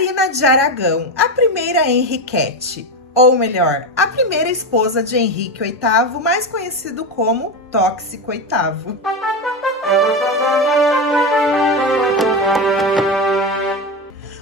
Catarina de Aragão, a primeira Henriquete, ou melhor, a primeira esposa de Henrique VIII, mais conhecido como Tóxico VIII.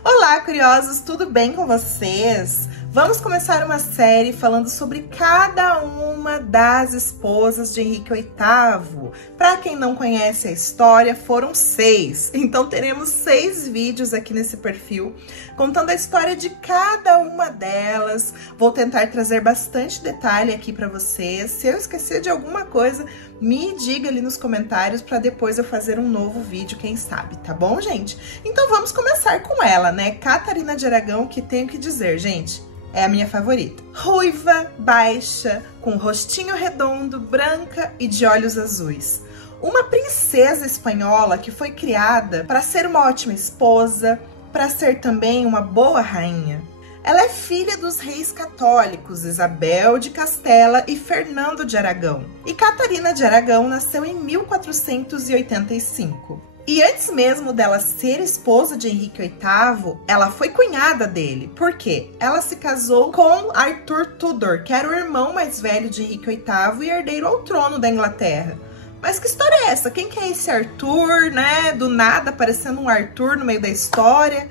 Olá, curiosos, tudo bem com vocês? Vamos começar uma série falando sobre cada uma das esposas de Henrique VIII. Para quem não conhece a história, foram 6. Então teremos 6 vídeos aqui nesse perfil, contando a história de cada uma delas. Vou tentar trazer bastante detalhe aqui para vocês. Se eu esquecer de alguma coisa, me diga ali nos comentários para depois eu fazer um novo vídeo, quem sabe, tá bom, gente? Então vamos começar com ela, né? Catarina de Aragão, que tenho que dizer, gente, é a minha favorita. Ruiva, baixa, com rostinho redondo, branca e de olhos azuis. Uma princesa espanhola que foi criada para ser uma ótima esposa, para ser também uma boa rainha. Ela é filha dos reis católicos Isabel de Castela e Fernando de Aragão. E Catarina de Aragão nasceu em 1485. E antes mesmo dela ser esposa de Henrique VIII, ela foi cunhada dele. Por quê? Ela se casou com Arthur Tudor, que era o irmão mais velho de Henrique VIII e herdeiro ao trono da Inglaterra. Mas que história é essa? Quem que é esse Arthur, né? Do nada aparecendo um Arthur no meio da história.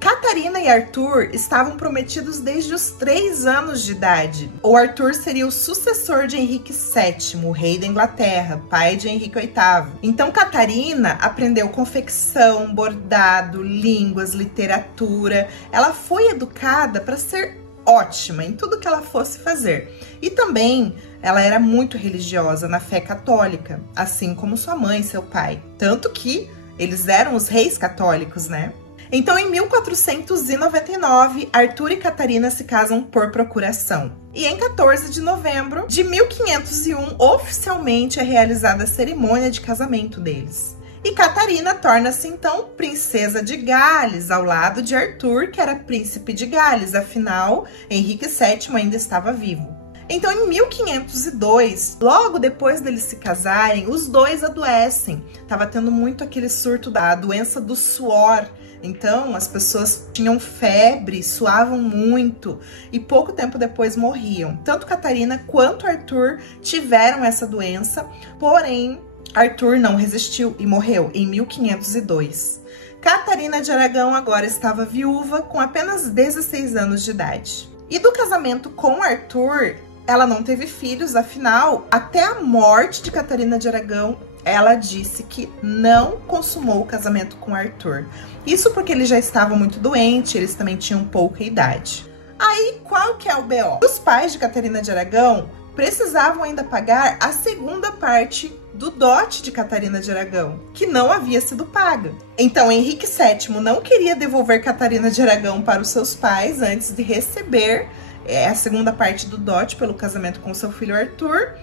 Catarina e Arthur estavam prometidos desde os 3 anos de idade. O Arthur seria o sucessor de Henrique VII, o rei da Inglaterra, pai de Henrique VIII. Então Catarina aprendeu confecção, bordado, línguas, literatura. Ela foi educada para ser ótima em tudo que ela fosse fazer. E também ela era muito religiosa na fé católica, assim como sua mãe e seu pai. Tanto que eles eram os reis católicos, né? Então, em 1499, Arthur e Catarina se casam por procuração. E em 14 de novembro de 1501, oficialmente é realizada a cerimônia de casamento deles. E Catarina torna-se, então, princesa de Gales, ao lado de Arthur, que era príncipe de Gales. Afinal, Henrique VII ainda estava vivo. Então, em 1502, logo depois deles se casarem, os dois adoecem. Tava tendo muito aquele surto da doença do suor. Então, as pessoas tinham febre, suavam muito e pouco tempo depois morriam. Tanto Catarina quanto Arthur tiveram essa doença, porém, Arthur não resistiu e morreu em 1502. Catarina de Aragão agora estava viúva com apenas 16 anos de idade. E do casamento com Arthur, ela não teve filhos, afinal, até a morte de Catarina de Aragão, ela disse que não consumou o casamento com Arthur. Isso porque ele já estava muito doente, eles também tinham pouca idade. Aí, qual que é o BO? Os pais de Catarina de Aragão precisavam ainda pagar a segunda parte do dote de Catarina de Aragão, que não havia sido paga. Então, Henrique VII não queria devolver Catarina de Aragão para os seus pais antes de receber a segunda parte do dote pelo casamento com seu filho Arthur.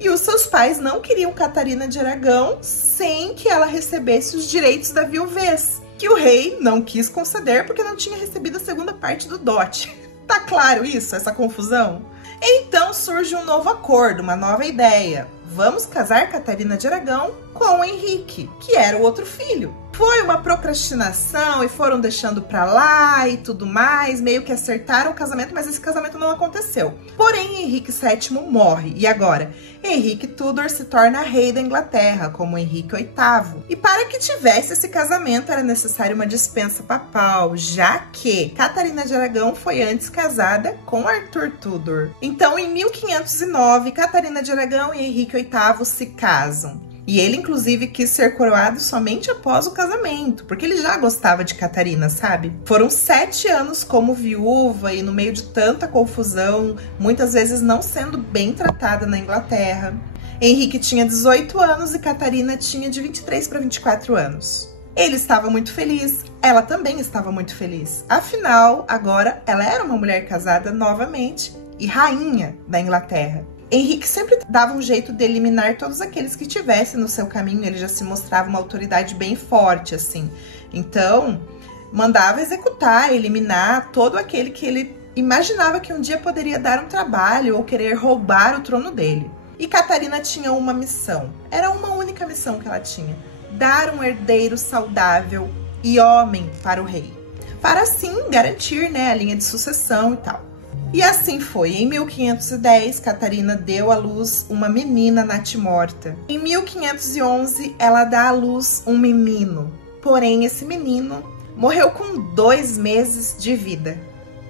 E os seus pais não queriam Catarina de Aragão sem que ela recebesse os direitos da viuvez, que o rei não quis conceder porque não tinha recebido a segunda parte do dote. Tá claro isso, essa confusão? Então surge um novo acordo, uma nova ideia. Vamos casar Catarina de Aragão com Henrique, que era o outro filho. Foi uma procrastinação e foram deixando pra lá e tudo mais, meio que acertaram o casamento, mas esse casamento não aconteceu. Porém, Henrique VII morre. E agora? Henrique Tudor se torna rei da Inglaterra, como Henrique VIII. E para que tivesse esse casamento, era necessário uma dispensa papal, já que Catarina de Aragão foi antes casada com Arthur Tudor. Então, em 1509, Catarina de Aragão e Henrique VIII se casam. E ele, inclusive, quis ser coroado somente após o casamento, porque ele já gostava de Catarina, sabe? Foram 7 anos como viúva e no meio de tanta confusão, muitas vezes não sendo bem tratada na Inglaterra. Henrique tinha 18 anos e Catarina tinha de 23 para 24 anos. Ele estava muito feliz, ela também estava muito feliz. Afinal, agora ela era uma mulher casada novamente e rainha da Inglaterra. Henrique sempre dava um jeito de eliminar todos aqueles que tivessem no seu caminho, ele já se mostrava uma autoridade bem forte, assim. Então, mandava executar, eliminar todo aquele que ele imaginava que um dia poderia dar um trabalho ou querer roubar o trono dele. E Catarina tinha uma missão, era uma única missão que ela tinha: dar um herdeiro saudável e homem para o rei. para assim garantir, né, a linha de sucessão e tal. E assim foi. Em 1510, Catarina deu à luz uma menina natimorta. Em 1511, ela dá à luz um menino. Porém, esse menino morreu com 2 meses de vida.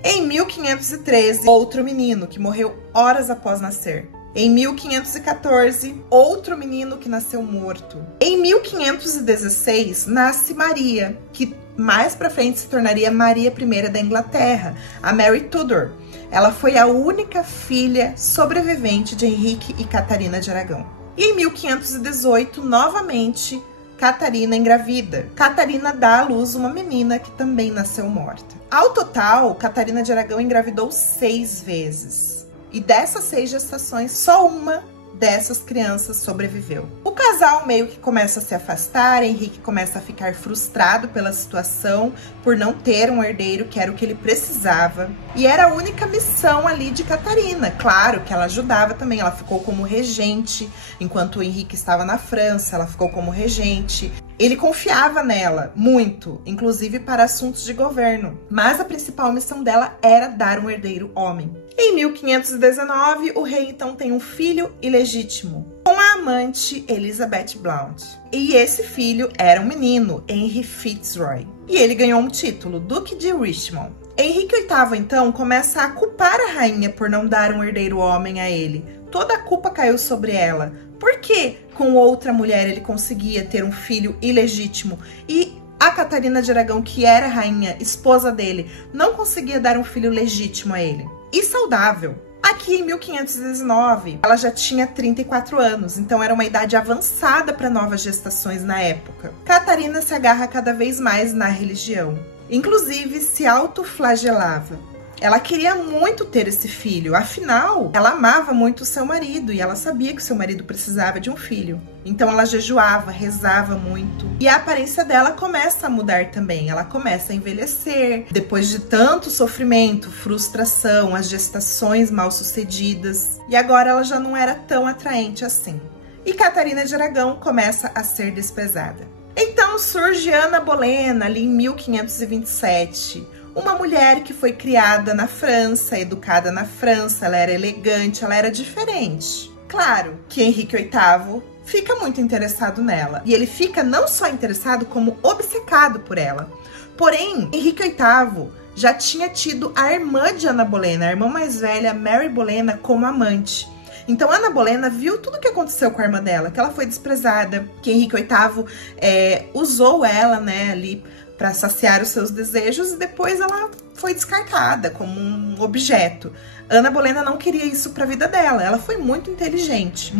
Em 1513, outro menino que morreu horas após nascer. Em 1514, outro menino que nasceu morto. Em 1516, nasce Maria, que mais pra frente se tornaria Maria I da Inglaterra, a Mary Tudor. Ela foi a única filha sobrevivente de Henrique e Catarina de Aragão. E em 1518, novamente, Catarina engravida. Catarina dá à luz uma menina que também nasceu morta. Ao total, Catarina de Aragão engravidou 6 vezes. E dessas 6 gestações, só uma dessas crianças sobreviveu. O casal meio que começa a se afastar, Henrique começa a ficar frustrado pela situação, por não ter um herdeiro, que era o que ele precisava. E era a única missão ali de Catarina. Claro que ela ajudava também, ela ficou como regente, enquanto o Henrique estava na França, ela ficou como regente. Ele confiava nela muito, inclusive para assuntos de governo. Mas a principal missão dela era dar um herdeiro homem. Em 1519, o rei então tem um filho ilegítimo com a amante Elizabeth Blount. E esse filho era um menino, Henry Fitzroy. E ele ganhou um título, Duque de Richmond. Henrique VIII, então, começa a culpar a rainha por não dar um herdeiro homem a ele. Toda a culpa caiu sobre ela. Por que com outra mulher ele conseguia ter um filho ilegítimo e a Catarina de Aragão, que era rainha, esposa dele, não conseguia dar um filho legítimo a ele? E saudável. Aqui em 1519, ela já tinha 34 anos, então era uma idade avançada para novas gestações na época. Catarina se agarra cada vez mais na religião. Inclusive, se autoflagelava. Ela queria muito ter esse filho, afinal, ela amava muito o seu marido e ela sabia que seu marido precisava de um filho. Então ela jejuava, rezava muito. E a aparência dela começa a mudar também, ela começa a envelhecer. Depois de tanto sofrimento, frustração, as gestações mal sucedidas. E agora ela já não era tão atraente assim. E Catarina de Aragão começa a ser desprezada. Então surge Ana Bolena, ali em 1527. Uma mulher que foi criada na França, educada na França, ela era elegante, ela era diferente. Claro que Henrique VIII fica muito interessado nela. E ele fica não só interessado, como obcecado por ela. Porém, Henrique VIII já tinha tido a irmã de Ana Bolena, a irmã mais velha, Mary Bolena, como amante. Então, Ana Bolena viu tudo o que aconteceu com a irmã dela, que ela foi desprezada, que Henrique VIII usou ela, né, ali para saciar os seus desejos, e depois ela foi descartada como um objeto. Ana Bolena não queria isso para a vida dela. Ela foi muito inteligente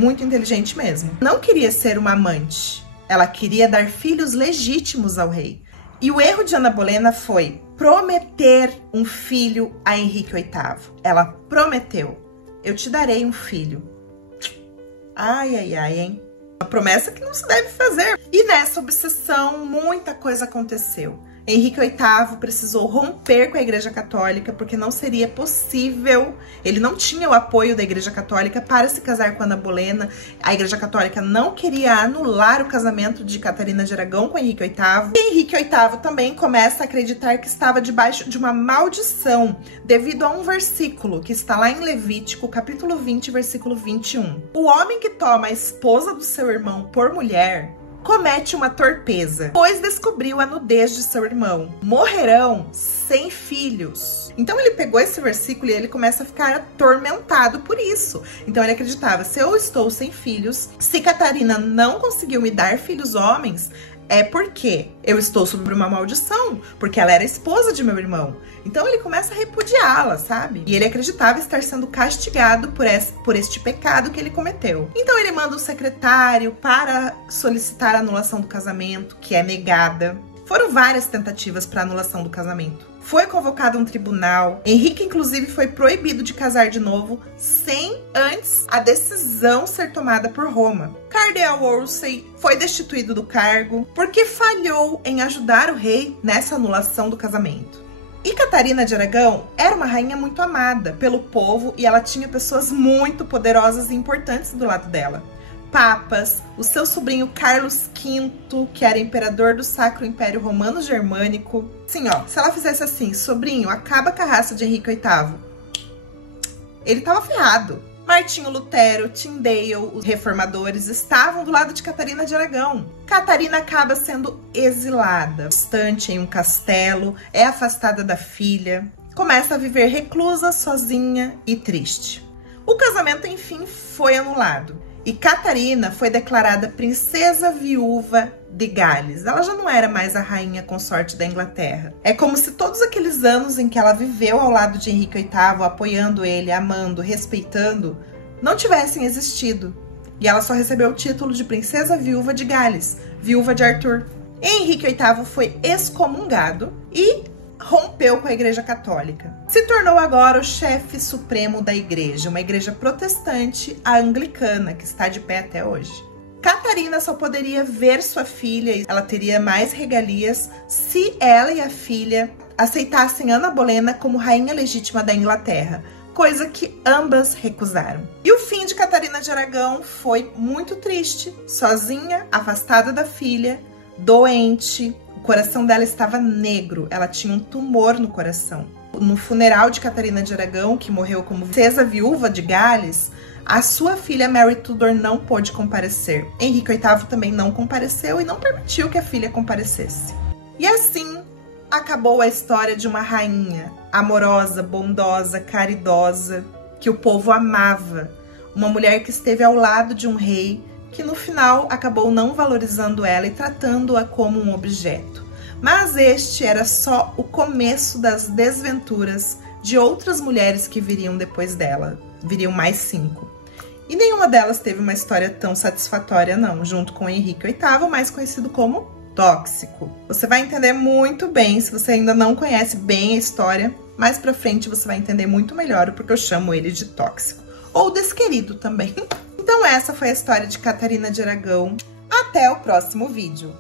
mesmo. Não queria ser uma amante. Ela queria dar filhos legítimos ao rei. E o erro de Ana Bolena foi prometer um filho a Henrique VIII. Ela prometeu: eu te darei um filho. Ai, ai, ai, hein? Uma promessa que não se deve fazer. E nessa obsessão, muita coisa aconteceu. Henrique VIII precisou romper com a Igreja Católica, porque não seria possível, ele não tinha o apoio da Igreja Católica para se casar com Ana Bolena. A Igreja Católica não queria anular o casamento de Catarina de Aragão com Henrique VIII. E Henrique VIII também começa a acreditar que estava debaixo de uma maldição, devido a um versículo que está lá em Levítico, capítulo 20, versículo 21. O homem que toma a esposa do seu irmão por mulher comete uma torpeza, pois descobriu a nudez de seu irmão. Morrerão sem filhos. Então ele pegou esse versículo e ele começa a ficar atormentado por isso. Então ele acreditava: se eu estou sem filhos, se Catarina não conseguiu me dar filhos homens, é porque eu estou sob uma maldição, porque ela era esposa de meu irmão. Então ele começa a repudiá-la, sabe? E ele acreditava estar sendo castigado por este pecado que ele cometeu. Então ele manda um secretário para solicitar a anulação do casamento, que é negada. Foram várias tentativas para anulação do casamento. Foi convocado um tribunal. Henrique, inclusive, foi proibido de casar de novo, sem antes a decisão ser tomada por Roma. Cardeal Wolsey foi destituído do cargo porque falhou em ajudar o rei nessa anulação do casamento. E Catarina de Aragão era uma rainha muito amada pelo povo e ela tinha pessoas muito poderosas e importantes do lado dela. papas, o seu sobrinho Carlos V, que era imperador do Sacro Império Romano Germânico. Assim, ó, se ela fizesse assim, sobrinho, acaba com a raça de Henrique VIII, ele tava ferrado. Martinho Lutero, Tyndale, os reformadores estavam do lado de Catarina de Aragão. Catarina acaba sendo exilada, distante em um castelo, é afastada da filha, começa a viver reclusa, sozinha e triste. O casamento, enfim, foi anulado e Catarina foi declarada princesa viúva de Gales. Ela já não era mais a rainha consorte da Inglaterra. É como se todos aqueles anos em que ela viveu ao lado de Henrique VIII, apoiando ele, amando, respeitando, não tivessem existido. E ela só recebeu o título de princesa viúva de Gales, viúva de Arthur. Henrique VIII foi excomungado e rompeu com a Igreja Católica. Se tornou agora o chefe supremo da igreja, uma igreja protestante, a anglicana, que está de pé até hoje. Catarina só poderia ver sua filha e ela teria mais regalias se ela e a filha aceitassem Ana Bolena como rainha legítima da Inglaterra, coisa que ambas recusaram. E o fim de Catarina de Aragão foi muito triste, sozinha, afastada da filha, doente. O coração dela estava negro, ela tinha um tumor no coração. No funeral de Catarina de Aragão, que morreu como princesa viúva de Gales, a sua filha Mary Tudor não pôde comparecer. Henrique VIII também não compareceu e não permitiu que a filha comparecesse. E assim acabou a história de uma rainha amorosa, bondosa, caridosa, que o povo amava. Uma mulher que esteve ao lado de um rei que no final acabou não valorizando ela e tratando-a como um objeto. Mas este era só o começo das desventuras de outras mulheres que viriam depois dela. Viriam mais 5. E nenhuma delas teve uma história tão satisfatória não, junto com Henrique VIII, mais conhecido como Tóxico. Você vai entender muito bem, se você ainda não conhece bem a história, mais pra frente você vai entender muito melhor porque eu chamo ele de Tóxico. Ou Desquerido também. Então essa foi a história de Catarina de Aragão. Até o próximo vídeo.